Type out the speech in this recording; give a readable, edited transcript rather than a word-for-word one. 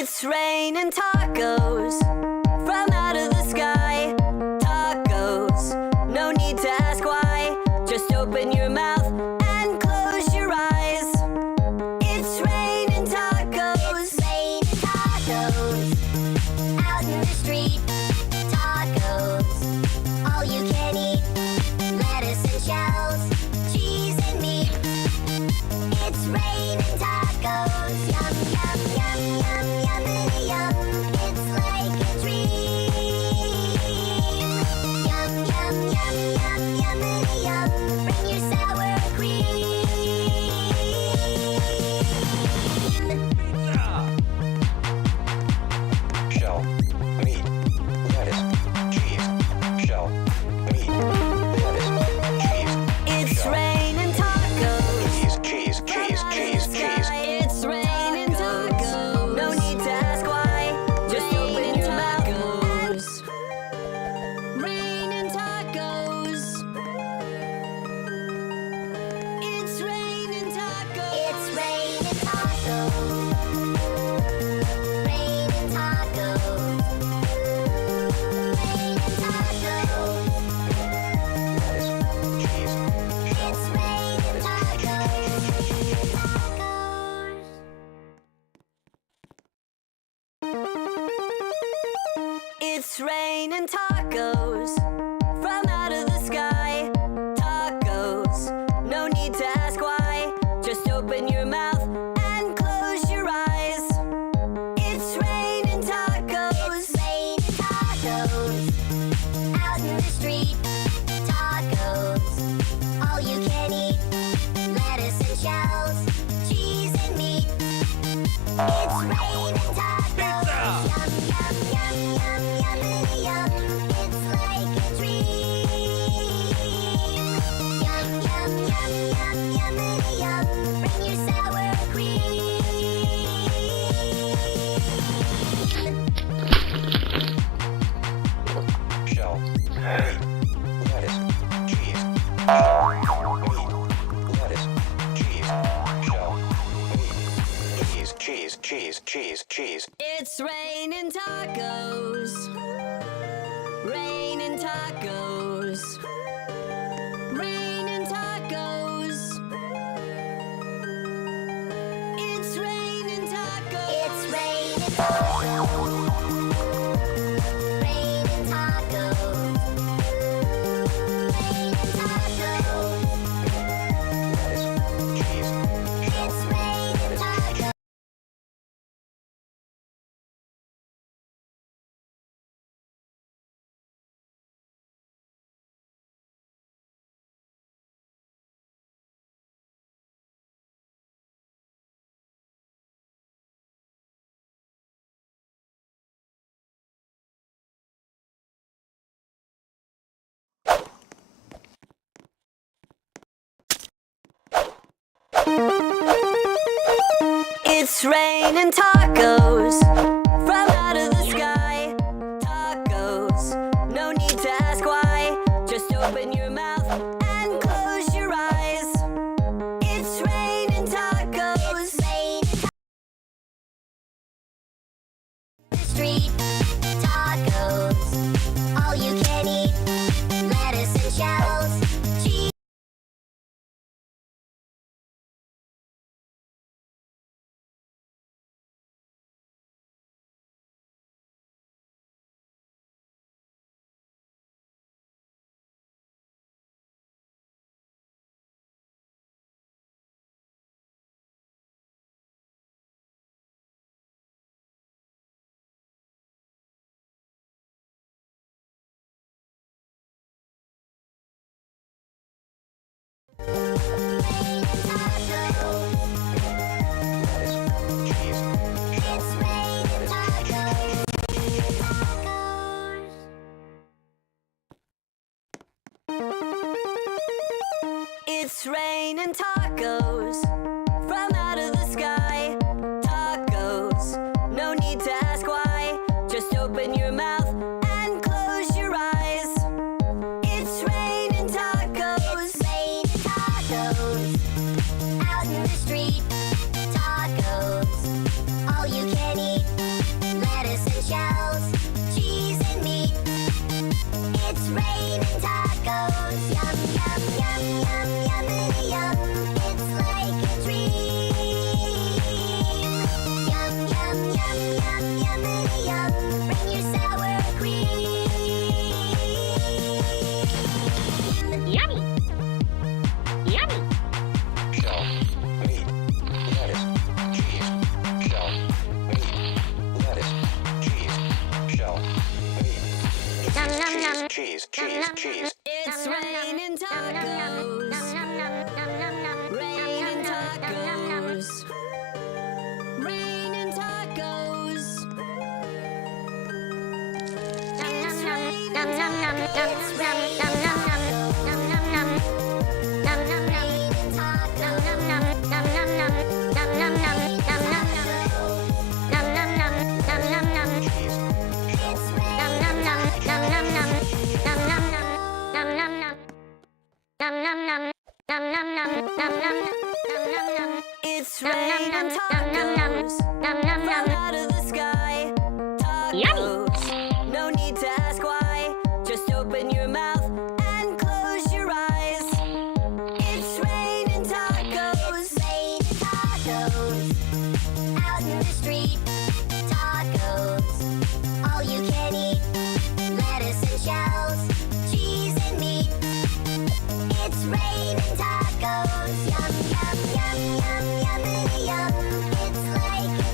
It's raining tacos from out of the sky. Tacos, no need to ask why. Just open your mouth and close your eyes. It's raining tacos. It's raining tacos out in the street. Tacos, all you can eat. Lettuce and shells, cheese and meat. It's raining tacos. Yum, yum, yum, yum, yummity yum. It's like a dream. Yum, yum, yum, yum, yummity yum. Bring your sour cream. Shell, meat, lettuce, cheese. Shell, meat, lettuce, cheese. It's raining tacos. Cheese, cheese, cheese, cheese, cheese. It's raining tacos. No need to ask why. Just open your mouth. Raining tacos. It's raining tacos. It's raining tacos. Raining tacos. Raining tacos. Lettuce, cheese. It's raining tacos. It's raining tacos from out of the sky. Tacos, no need to ask why. Just open your mouth and close your eyes. It's raining tacos. It's raining tacos out in the street. Tacos, all you can eat. Lettuce and shells, cheese and meat. It's raining tacos. Yum, yum, yum, yum, yummity yum. It's like a dream. Yum, yum, yum, yum, yummity yum. Bring your sour cream. Shell, meat, lettuce, cheese. Shell, meat, lettuce, cheese. Shell, meat, cheese, cheese, cheese, cheese. It's raining tacos. Raining tacos. Raining tacos. It's raining tacos. It's raining tacos. Raining tacos. Raining tacos. Lettuce, cheese. It's raining tacos. It's raining tacos from out of the sky. Tacos, no need to ask why. Just open your mouth and close your eyes. It's raining tacos. It's raining the street. Tacos, all you can eat. Lettuce and shells, cheese. It's raining tacos from out of the sky. Tacos, no need to ask why. Just open your mouth and close your eyes. It's raining tacos. It's raining tacos out in the street. Tacos, all you can eat. yummity yum. It's like a dream. Yum, yum, yum, yum, yummity yum. Bring your sour cream. Yummy. Yummy. Shell, meat, lettuce, cheese. Shell, meat, lettuce, cheese. Shell, meat. Nom, nom, nom. Cheese, Nom, cheese, nom, cheese. It's raining tacos. Nom, nom, nom, nom, nom, nom. Raining Nom, nom, nom. tacos. Raining tacos. Nom, nom, nom, nom, nom, nom, nom, nom, nom, nom, nom. Nom, nom, nom. Nom, nom, nom. Raining tacos. Nom, nom, nom, nom, nom, nom, nom, nom, nom, nom, nom, nom. Nom, nom, nom, nom, nom, nom. Cheese. It's Nom, raining nom, nom, nom, nom, nom. Nom, nom, nom. Nom, nom, nom. Nom, nom, nom. Nom, nom, nom. Nom, nom, nom. Nom, nom, nom. It's Nom, nom, raining nom, nom, nom, nom. tacos. Nom, nom, From nom. out of the sky. Yummy. Tacos. No need to ask why. Just open your mouth and close your eyes. It's raining tacos. It's raining tacos. Out in the street. Tacos. All you can eat. Lettuce and shells. Cheese and meat. It's raining tacos. Yum, yum, yum, yum, yummity yum. It's like